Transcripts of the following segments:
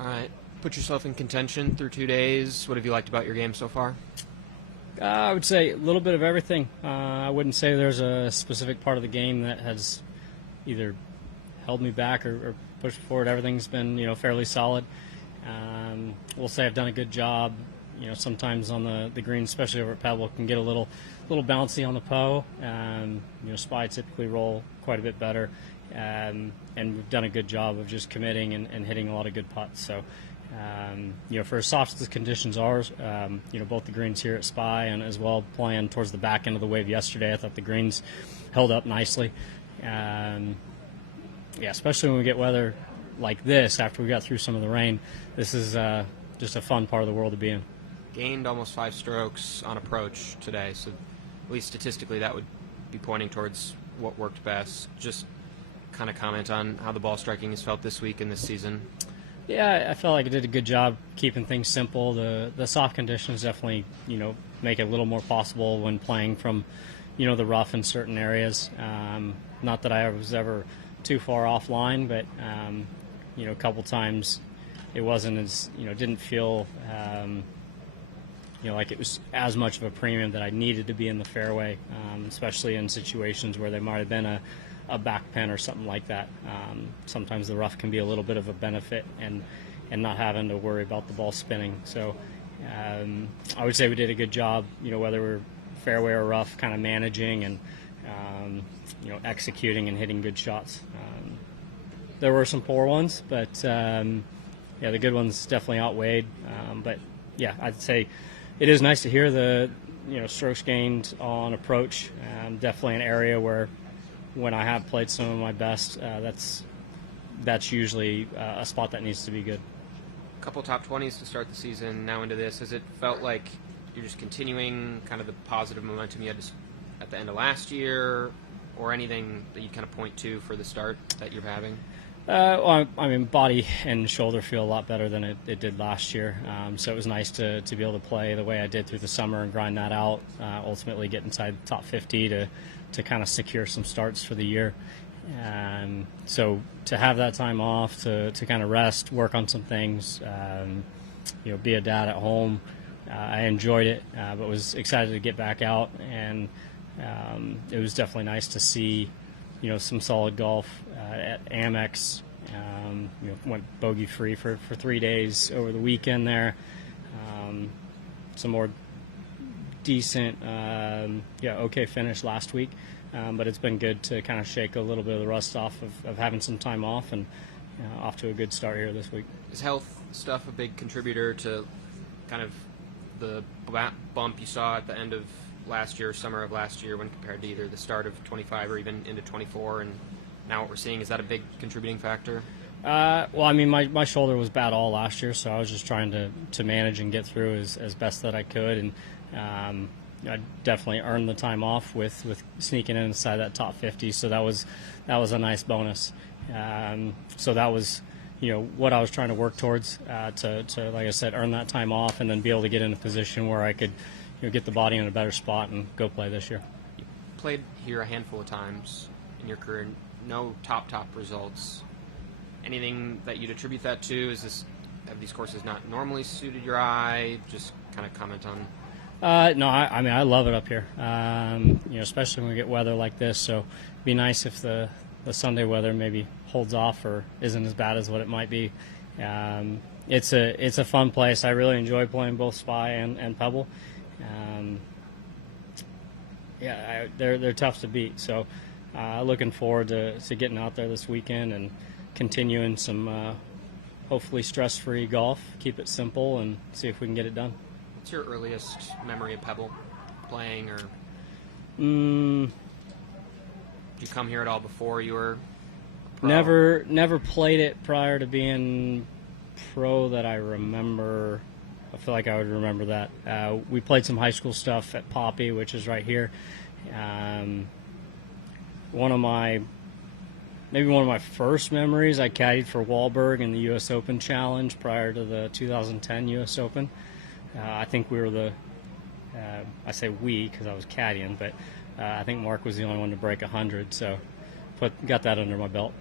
All right. Put yourself in contention through 2 days. What have you liked about your game so far? I would say a little bit of everything. I wouldn't say there's a specific part of the game that has either held me back or pushed forward. Everything's been, fairly solid. We'll say I've done a good job. Sometimes on the green, especially over at Pebble, can get a little bouncy on the Poe. Spy typically roll quite a bit better. And we've done a good job of just committing and hitting a lot of good putts. So, for as soft as the conditions are, both the greens here at Spy and as well playing towards the back end of the wave yesterday, I thought the greens held up nicely. Especially when we get weather like this after we got through some of the rain. This is just a fun part of the world to be in. Gained almost 5 strokes on approach today, so at least statistically that would be pointing towards what worked best. Just kind of comment on how the ball striking has felt this week and this season. Yeah, I felt like I did a good job keeping things simple. The soft conditions definitely, make it a little more possible when playing from, the rough in certain areas. Not that I was ever too far offline, but, a couple times it wasn't as, didn't feel, like it was as much of a premium that I needed to be in the fairway, especially in situations where there might have been a back pen or something like that. Sometimes the rough can be a little bit of a benefit and not having to worry about the ball spinning. So I would say we did a good job, whether we're fairway or rough, kind of managing and, executing and hitting good shots. There were some poor ones, but the good ones definitely outweighed. But yeah, I'd say it is nice to hear the, strokes gained on approach. Definitely an area where when I have played some of my best, that's usually a spot that needs to be good. A couple top 20s to start the season, now into this. Has it felt like you're just continuing kind of the positive momentum you had at the end of last year, or anything that you kind of point to for the start that you're having? Body and shoulder feel a lot better than it did last year. So it was nice to be able to play the way I did through the summer and grind that out, ultimately get inside the top 50 to kind of secure some starts for the year. So to have that time off, to kind of rest, work on some things, be a dad at home, I enjoyed it, but was excited to get back out. And it was definitely nice to see, some solid golf at AmEx. Went bogey-free for 3 days over the weekend there. Some more decent, okay finish last week. But it's been good to kind of shake a little bit of the rust off of having some time off and off to a good start here this week. Is health stuff a big contributor to kind of the bump you saw at the end of last year, summer of last year, when compared to either the start of 25 or even into 24, and now what we're seeing? Is that a big contributing factor? My shoulder was bad all last year, so I was just trying to manage and get through as best that I could, and I definitely earned the time off with sneaking inside that top 50, so that was a nice bonus. So that was what I was trying to work towards, to like I said, earn that time off and then be able to get in a position where I could get the body in a better spot and go play this year. You played here a handful of times in your career, no top results. Anything that you'd attribute that to? Have these courses not normally suited your eye? Just kind of comment on. No, I love it up here, especially when we get weather like this. So it'd be nice if the Sunday weather maybe holds off or isn't as bad as what it might be. It's a fun place. I really enjoy playing both Spy and Pebble. They're tough to beat. So looking forward to getting out there this weekend and continuing some hopefully stress-free golf. Keep it simple and see if we can get it done. What's your earliest memory of Pebble playing, or did you come here at all before you were a pro? Never played it prior to being pro that I remember. I feel like I would remember that. We played some high school stuff at Poppy, which is right here. One of my first memories, I caddied for Wahlberg in the U.S. Open Challenge prior to the 2010 U.S. Open. I think we were I say we because I was caddying, but I think Mark was the only one to break 100, so got that under my belt.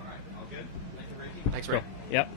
All right, all good. Thank you, Rickie. Thanks, Rick. Yep.